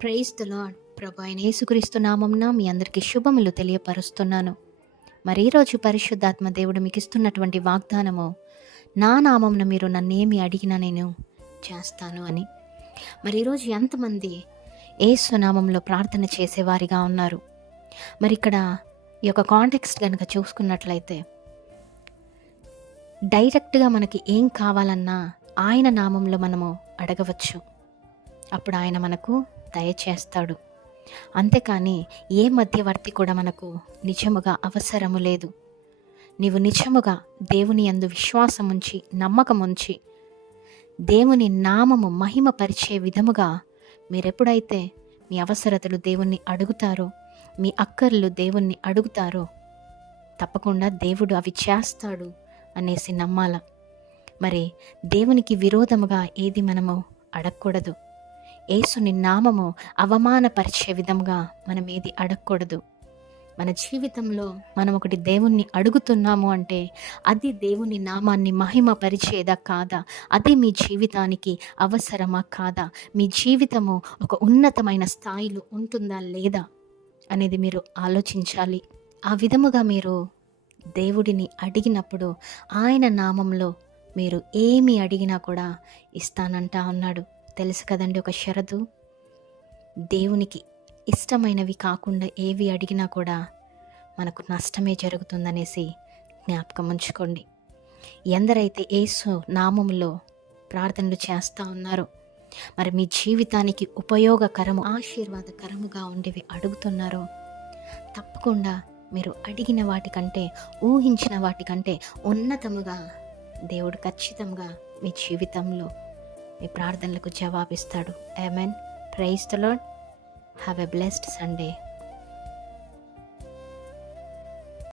Praise the lord. ప్రభు అయిన యేసుక్రీస్తు నామమున మీ అందరికీ శుభములు తెలియపరుస్తున్నాను. మరి ఈరోజు పరిశుద్ధాత్మ దేవుడు మీకు ఇస్తున్నటువంటి వాగ్దానము, నా నామమున మీరు నన్నేమి అడిగినా నేను చేస్తాను అని. మరి ఈరోజు ఎంతమంది యేసు నామంలో ప్రార్థన చేసేవారిగా ఉన్నారు? మరి ఇక్కడ ఈ యొక్క కాంటెక్స్ట్ కనుక చూసుకున్నట్లయితే, డైరెక్ట్గా మనకి ఏం కావాలన్నా ఆయన నామంలో మనము అడగవచ్చు. అప్పుడు ఆయన మనకు దయచేస్తాడు. అంతేకాని ఏ మధ్యవర్తి కూడా మనకు నిజముగా అవసరము లేదు. నీవు నిజముగా దేవుని యందు విశ్వాసం ఉంచి, నమ్మకం ఉంచి, దేవుని నామము మహిమ పరిచే విధముగా మీరెప్పుడైతే మీ అవసరతలు దేవుణ్ణి అడుగుతారో, మీ అక్కర్లు దేవుణ్ణి అడుగుతారో, తప్పకుండా దేవుడు అవి చేస్తాడు అనేసి నమ్మాల. మరి దేవునికి విరోధముగా ఏది మనము అడగకూడదు. యేసుని నామము అవమానపరిచే విధంగా మనం ఏది అడగకూడదు. మన జీవితంలో మనం ఒకటి దేవుణ్ణి అడుగుతున్నాము అంటే అది దేవుని నామాన్ని మహిమ పరిచేదా కాదా, అది మీ జీవితానికి అవసరమా కాదా, మీ జీవితము ఒక ఉన్నతమైన స్థాయిలో ఉంటుందా లేదా అనేది మీరు ఆలోచించాలి. ఆ విధముగా మీరు దేవుడిని అడిగినప్పుడు ఆయన నామంలో మీరు ఏమి అడిగినా కూడా ఇస్తానంటా ఉన్నాడు. తెలుసు కదండి ఒక షరతు, దేవునికి ఇష్టమైనవి కాకుండా ఏవి అడిగినా కూడా మనకు నష్టమే జరుగుతుందనేసి జ్ఞాపకం ఉంచుకోండి. ఎందరైతే యేసు నామములో ప్రార్థనలు చేస్తూ ఉన్నారో, మరి మీ జీవితానికి ఉపయోగకరము ఆశీర్వాదకరముగా ఉండేవి అడుగుతున్నారో, తప్పకుండా మీరు అడిగిన వాటికంటే, ఊహించిన వాటికంటే ఉన్నతముగా దేవుడు ఖచ్చితంగా మీ జీవితంలో మీ ప్రార్థనలకు జవాబిస్తాడు. Amen. Praise the Lord. Have a blessed Sunday.